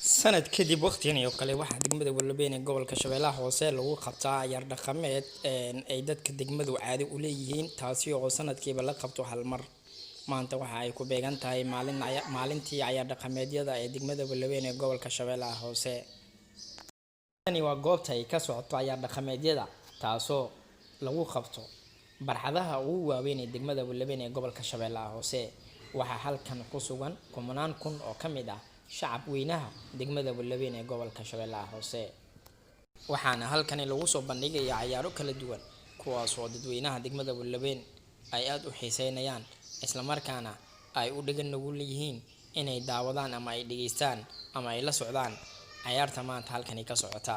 sanadkiiba waqtigan iyo kale waxa degmada Weyn ee gobolka Shabeellaha Hoose lagu qabtaa ciyaar dhaqameed ay dadka degmadu caadi u leeyihiin taasi oo sanadkiiba la qabto hal mar maanta waxa ay ku beegan tahay maalintii ciyaar dhaqameedyada ee degmada Weyn ee gobolka Shabeellaha Hoose tani waa goobta ay ka socoto ciyaar dhaqameedyada taasoo lagu qabto barxadaha ugu waaweyn ee degmada Weyn ee gobolka Shabeellaha Hoose waxa halkan ku sugan kumanaan kun oo kamid ah shacab weynaha degmada Weyn ee gobolka Shabeellaha Hoose waxaana halkan lagu soo bandhigayaa ciyaaro kala duwan kuwaas oo dadweynaha degmada Weyn ay aad u xiiseynayaan isla markaana ay u dhigan nugul yihiin inay daawadaan ama ay dhageystaan ama ay la socdaan ciyaarta maanta halkan ka socota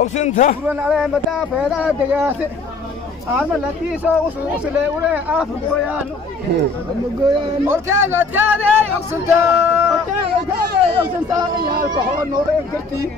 أقسمتها من على مدافع هذا دجاجة أنا التي سوصل ولا أفرق ويان أركان أتكادي أقسمتها أقسمتها يا الكحول نور كرتي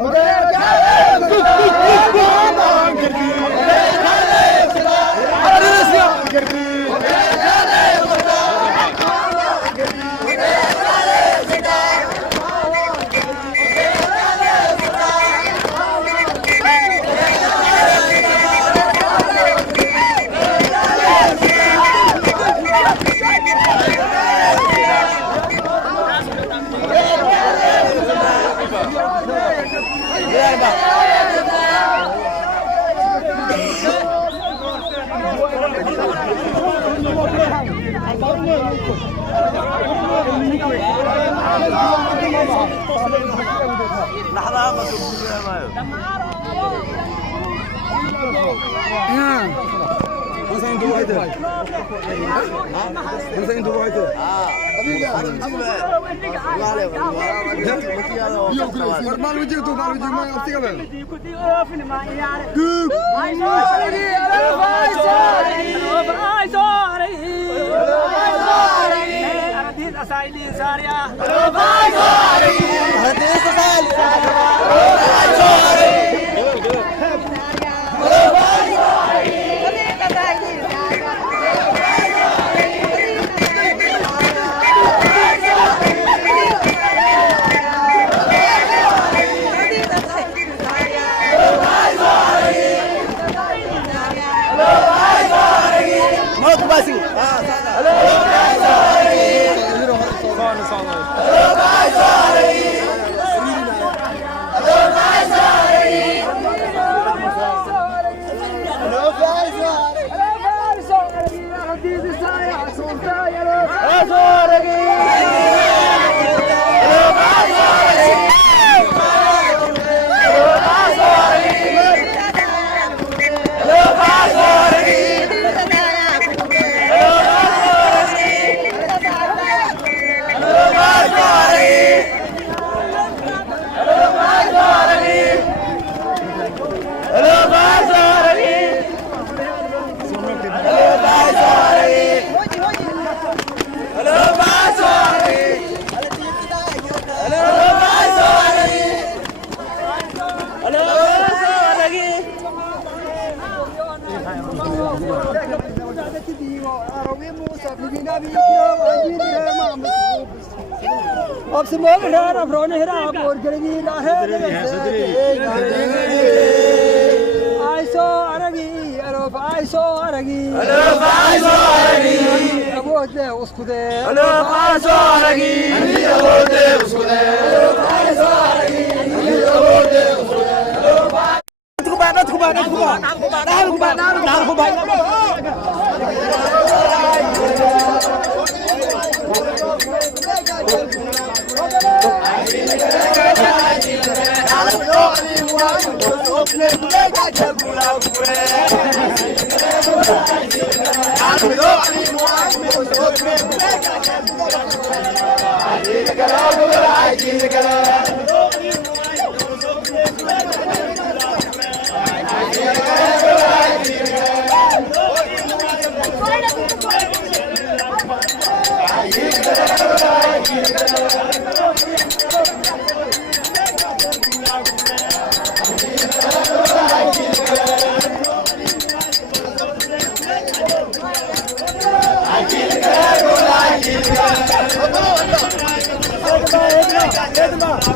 Edma.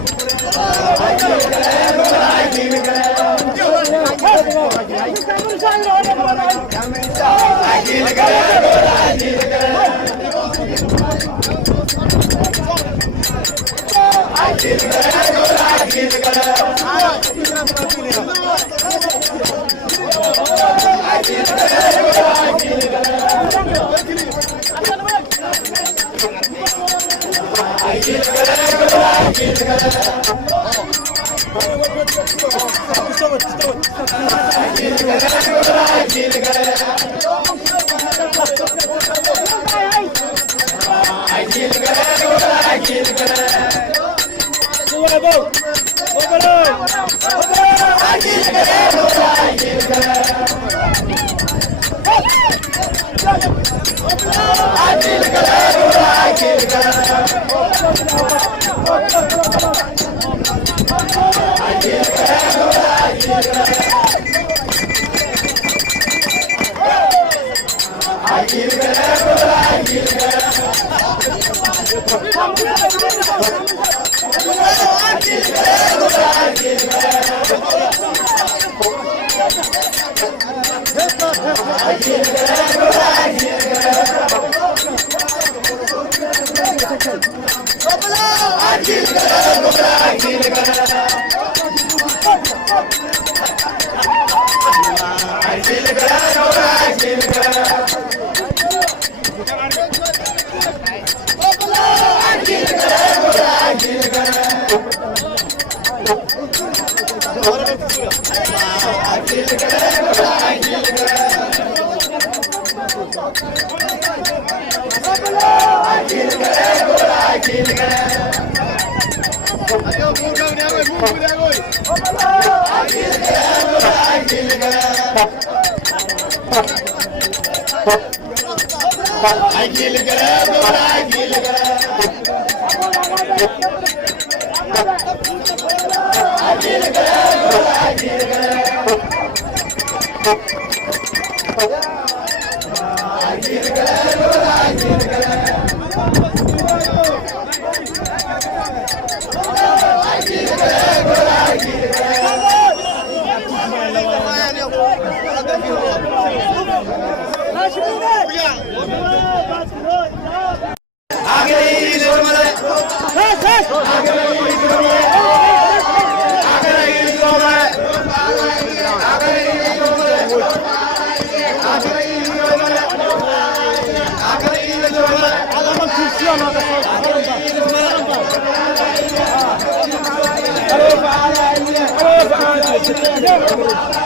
Hello,